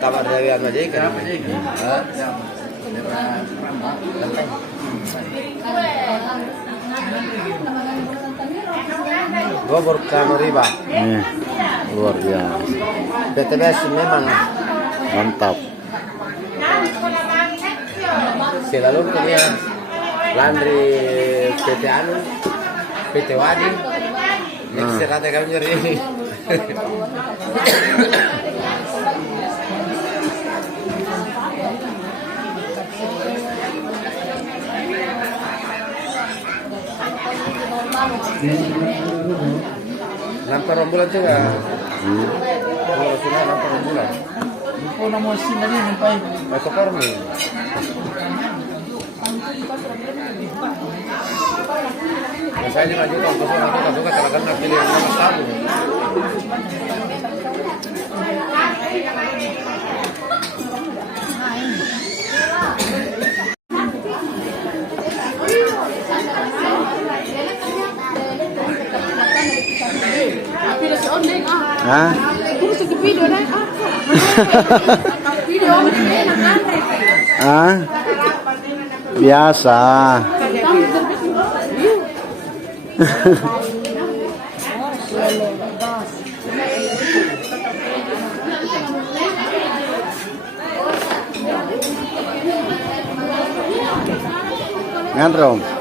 Kamar dari anu aja kan. Gua baru riba. Luar biasa. PTBS memang Mantap. selalu punya landri PT anu, PT Wadi. Next rata kami nyari. Nampak rembulan juga. Kalau sudah nampak rembulan. Kau nama mesin tadi sampai. Atau kormi. Saya di maju kalau kosong aku juga talagang napili yang nama tahu. Hah? Ah? Biasa. Ngan Rom.